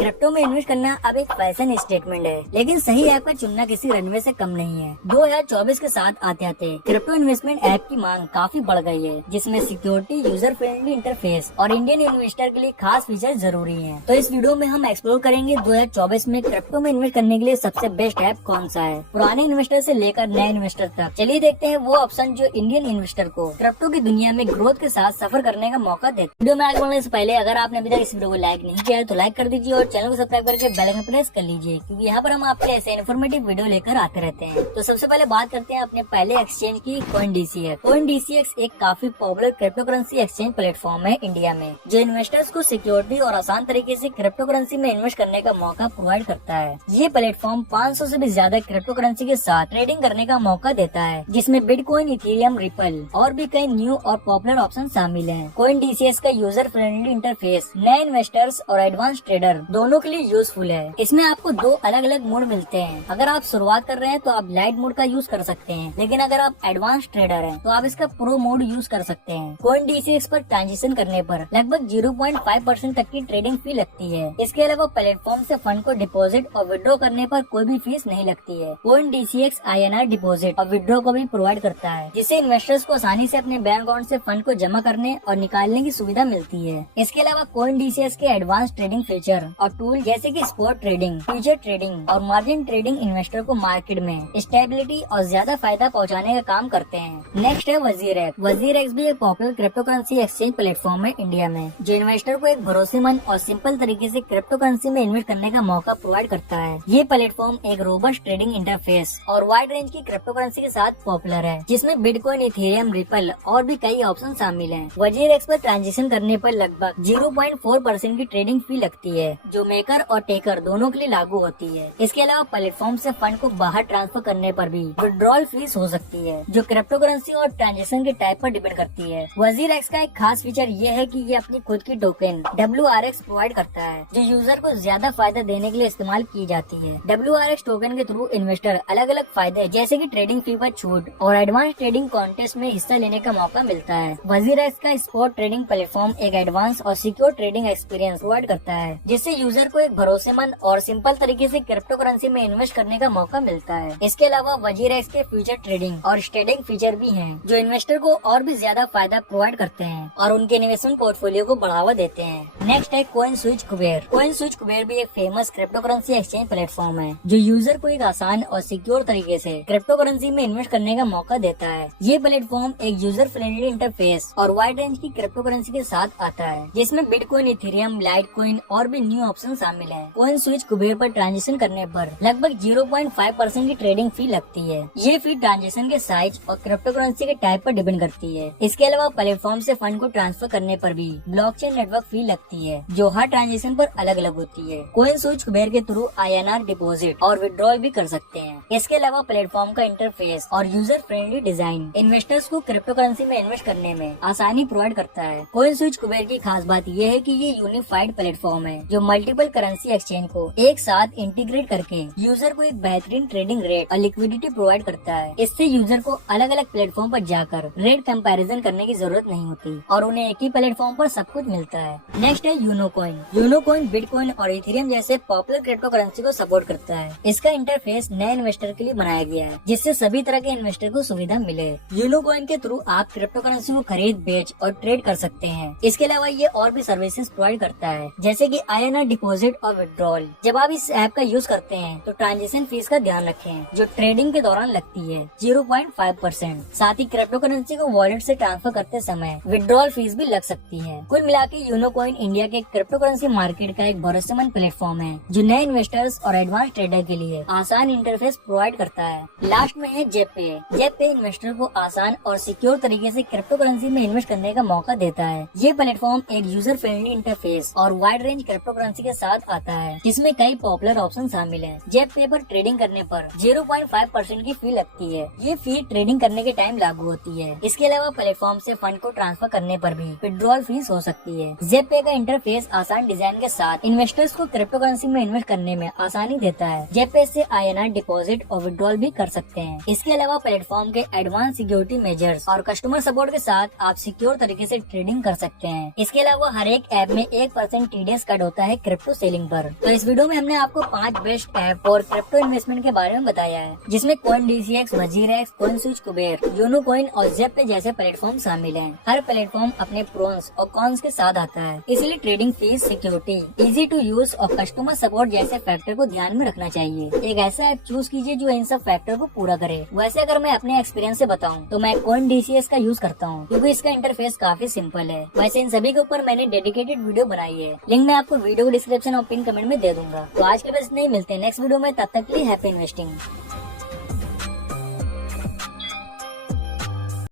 Crypto में invest करना अब एक फैशन स्टेटमेंट है, लेकिन सही ऐप का चुनना किसी रनवे से कम नहीं है। 2024 के साथ आते आते क्रिप्टो इन्वेस्टमेंट ऐप की मांग काफी बढ़ गई है, जिसमें सिक्योरिटी, यूजर फ्रेंडली इंटरफेस और इंडियन इन्वेस्टर के लिए खास फीचर जरूरी हैं। तो इस वीडियो में हम एक्सप्लोर करेंगे 2024 में क्रिप्टो में इन्वेस्ट करने के लिए सबसे बेस्ट ऐप कौन सा है, पुराने इन्वेस्टर से लेकर नए इन्वेस्टर तक। चलिए देखते हैं वो ऑप्शन जो इंडियन इन्वेस्टर को क्रिप्टो की दुनिया में ग्रोथ के साथ सफर करने का मौका देते। वीडियो में आगे बढ़ने से पहले अगर आपने अभी तक इस वीडियो को लाइक नहीं किया है तो लाइक कर दीजिए और चैनल को सब्सक्राइब करके बेल आइकन प्रेस कर लीजिए, क्योंकि यहाँ पर हम आपके ऐसे इन्फॉर्मेटिव वीडियो लेकर आते रहते हैं। तो सबसे पहले बात करते हैं अपने पहले एक्सचेंज की, CoinDCX। CoinDCX एक काफी popular crypto currency exchange platform है इंडिया में, जो इन्वेस्टर्स को सिक्योरिटी और आसान तरीके से क्रिप्टो करेंसी में इन्वेस्ट करने का मौका प्रोवाइड करता है। ये प्लेटफॉर्म 500 से भी ज्यादा क्रिप्टो करेंसी के साथ ट्रेडिंग करने का मौका देता है, जिसमें बिटकॉइन, इथेरियम, रिपल और भी कई न्यू और पॉपुलर ऑप्शन शामिल हैं। CoinDCX का यूजर फ्रेंडली इंटरफेस नए इन्वेस्टर्स और एडवांस ट्रेडर दोनों के लिए यूजफुल है। इसमें आपको दो अलग अलग मोड मिलते हैं। अगर आप शुरुआत कर रहे हैं तो आप लाइट मोड का यूज कर सकते हैं, लेकिन अगर आप एडवांस ट्रेडर हैं तो आप इसका प्रो मोड यूज कर सकते हैं। CoinDCX पर ट्रांजेक्शन करने पर लगभग 0.5% तक की ट्रेडिंग फी लगती है। इसके अलावा प्लेटफॉर्म से फंड को डिपॉजिट और विड्रॉ करने पर कोई भी फीस नहीं लगती है। CoinDCX INR डिपॉजिट और विड्रॉ को भी प्रोवाइड करता है, जिससे इन्वेस्टर्स को आसानी से अपने बैंक अकाउंट से फंड को जमा करने और निकालने की सुविधा मिलती है। इसके अलावा CoinDCX के एडवांस ट्रेडिंग फीचर और टूल जैसे कि स्पॉट ट्रेडिंग, फ्यूचर ट्रेडिंग और मार्जिन ट्रेडिंग इन्वेस्टर को मार्केट में स्टेबिलिटी और ज्यादा फायदा पहुंचाने का काम करते हैं। नेक्स्ट है WazirX। WazirX भी एक popular crypto currency exchange platform है इंडिया में, जो इन्वेस्टर को एक भरोसेमंद और सिंपल तरीके से क्रिप्टो करेंसी में इन्वेस्ट करने का मौका प्रोवाइड करता है। ये प्लेटफॉर्म एक रोबस्ट ट्रेडिंग इंटरफेस और वाइड रेंज की क्रिप्टो करेंसी के साथ पॉपुलर है, जिसमें बिटकॉइन, इथेरियम, रिपल और भी कई ऑप्शन शामिल हैं। WazirX पर ट्रांजेक्शन करने पर लगभग 0.4% की ट्रेडिंग फी लगती है, जो मेकर और टेकर दोनों के लिए लागू होती है। इसके अलावा प्लेटफॉर्म से फंड को बाहर ट्रांसफर करने पर भी विड्रॉल फीस हो सकती है, जो क्रिप्टो करेंसी और ट्रांजेक्शन के टाइप पर डिपेंड करती है। WazirX का एक खास फीचर ये है कि ये अपनी खुद की टोकन WRX प्रोवाइड करता है, जो यूजर को ज्यादा फायदा देने के लिए इस्तेमाल की जाती है। WRX टोकन के थ्रू इन्वेस्टर अलग अलग फायदे जैसे कि ट्रेडिंग फी पर छूट और एडवांस ट्रेडिंग कॉन्टेस्ट में हिस्सा लेने का मौका मिलता है। WazirX का स्पॉट ट्रेडिंग प्लेटफॉर्म एक एडवांस और सिक्योर ट्रेडिंग एक्सपीरियंस प्रोवाइड करता है, जिससे यूजर को एक भरोसेमंद और सिंपल तरीके से क्रिप्टो करेंसी में इन्वेस्ट करने का मौका मिलता है। इसके अलावा WazirX के फ्यूचर ट्रेडिंग और स्टेडिंग फीचर भी हैं, जो इन्वेस्टर को और भी ज्यादा फायदा प्रोवाइड करते हैं और उनके इन्वेस्टमेंट पोर्टफोलियो को बढ़ावा देते हैं। नेक्स्ट है CoinSwitch Kuber। CoinSwitch Kuber भी एक famous crypto currency exchange platform है, जो यूजर को एक आसान और सिक्योर तरीके से क्रिप्टो करेंसी में इन्वेस्ट करने का मौका देता है। ये प्लेटफॉर्म एक यूजर फ्रेंडली इंटरफेस और वाइड रेंज की क्रिप्टो करेंसी के साथ आता है, जिसमें बिटकॉइन, इथेरियम, लाइटकॉइन और भी न्यू ऑप्शन शामिल है। CoinSwitch Kuber पर ट्रांजेक्शन करने पर लगभग 0.5% की ट्रेडिंग फी लगती है। ये फी ट्रांजेक्शन के साइज और क्रिप्टो करेंसी के टाइप पर डिपेंड करती है। इसके अलावा प्लेटफॉर्म से फंड को ट्रांसफर करने पर भी ब्लॉकचेन नेटवर्क फी लगती है, जो हर ट्रांजेक्शन पर अलग अलग होती है। CoinSwitch Kuber के थ्रू INR डिपॉजिट और विड्रॉल भी कर सकते हैं। इसके अलावा प्लेटफॉर्म का इंटरफेस और यूजर फ्रेंडली डिजाइन इन्वेस्टर्स को क्रिप्टो करेंसी में इन्वेस्ट करने में आसानी प्रोवाइड करता है। CoinSwitch Kuber की खास बात यह है कि ये यूनिफाइड प्लेटफॉर्म है, जो मल्टीपल करेंसी एक्सचेंज को एक साथ इंटीग्रेट करके यूजर को एक बेहतरीन ट्रेडिंग रेट और लिक्विडिटी प्रोवाइड करता है। इससे यूजर को अलग अलग प्लेटफॉर्म पर जाकर रेट कंपैरिजन करने की जरूरत नहीं होती और उन्हें एक ही प्लेटफॉर्म पर सब कुछ मिलता है। नेक्स्ट है यूनोकॉइन। यूनोकॉइन बिटकॉइन और इथेरियम जैसे पॉपुलर क्रिप्टो करेंसी को सपोर्ट करता है। इसका इंटरफेस नए इन्वेस्टर के लिए बनाया गया है, जिससे सभी तरह के इन्वेस्टर को सुविधा मिले। यूनोकॉइन के थ्रू आप क्रिप्टो करेंसी को खरीद, बेच और ट्रेड कर सकते हैं। इसके अलावा ये और भी सर्विसेज प्रोवाइड करता है, जैसे कि INR डिपॉजिट और विड्रॉल। जब आप इस ऐप का यूज करते हैं तो ट्रांजेक्शन फीस का ध्यान रखें, जो ट्रेडिंग के दौरान लगती है 0.5%। साथ ही क्रिप्टो करेंसी को वॉलेट से ट्रांसफर करते समय विड्रॉल फीस भी लग सकती है। कुल मिलाकर यूनोकॉइन इंडिया के क्रिप्टो करेंसी मार्केट का एक भरोसेमंद प्लेटफॉर्म है, जो नए इन्वेस्टर्स और एडवांस ट्रेडर के लिए आसान इंटरफेस प्रोवाइड करता है। लास्ट में है JetPay। JetPay इन्वेस्टर को आसान और सिक्योर तरीके से क्रिप्टो करेंसी में इन्वेस्ट करने का मौका देता है। ये प्लेटफॉर्म एक यूजर फ्रेंडली इंटरफेस और वाइड रेंज क्रिप्टो करेंसी के साथ आता है, जिसमें कई पॉपुलर ऑप्शन शामिल हैं। JetPay पर ट्रेडिंग करने पर 0.5% की फी लगती है। ये फी ट्रेडिंग करने के टाइम लागू होती है। इसके अलावा प्लेटफॉर्म से फंड को ट्रांसफर करने पर भी विड्रॉल फीस हो सकती है। JetPay का इंटरफेस आसान डिजाइन के साथ इन्वेस्टर्स को क्रिप्टो करेंसी में इन्वेस्ट करने में आसानी देता है। JetPay से INR डिपॉजिट और विड्रॉल भी कर सकते हैं। इसके अलावा प्लेटफॉर्म के एडवांस सिक्योरिटी मेजर्स और कस्टमर सपोर्ट के साथ आप सिक्योर तरीके से ट्रेडिंग कर सकते हैं। इसके अलावा हर एक ऐप में 1% TDS कट होता है क्रिप्टो सेलिंग पर। तो इस वीडियो में हमने आपको 5 बेस्ट ऐप और क्रिप्टो इन्वेस्टमेंट के बारे में बताया है, जिसमें CoinDCX, WazirX, CoinSwitch, Kuber, YONO coin और ज़ेप जैसे प्लेटफॉर्म शामिल हैं। हर प्लेटफॉर्म अपने प्रोन्स और कॉन्स के साथ आता है, इसलिए trading fees, security, easy to use और कस्टमर सपोर्ट जैसे फैक्टर को ध्यान में रखना चाहिए। एक ऐसा ऐप चूज कीजिए जो इन सब फैक्टर को पूरा करे। वैसे अगर मैं अपने एक्सपीरियंस से बताऊं तो मैं CoinDCX का यूज करता हूं, क्योंकि इसका इंटरफेस काफी सिंपल है। वैसे इन सभी के ऊपर मैंने डेडिकेटेड वीडियो बनाई है, लिंक मैं आपको वीडियो को डिस्क्रिप्शन और पिन कमेंट में दे दूंगा। तो आज के बस नहीं, मिलते हैं नेक्स्ट वीडियो में, तब तक के लिए हैप्पी इन्वेस्टिंग।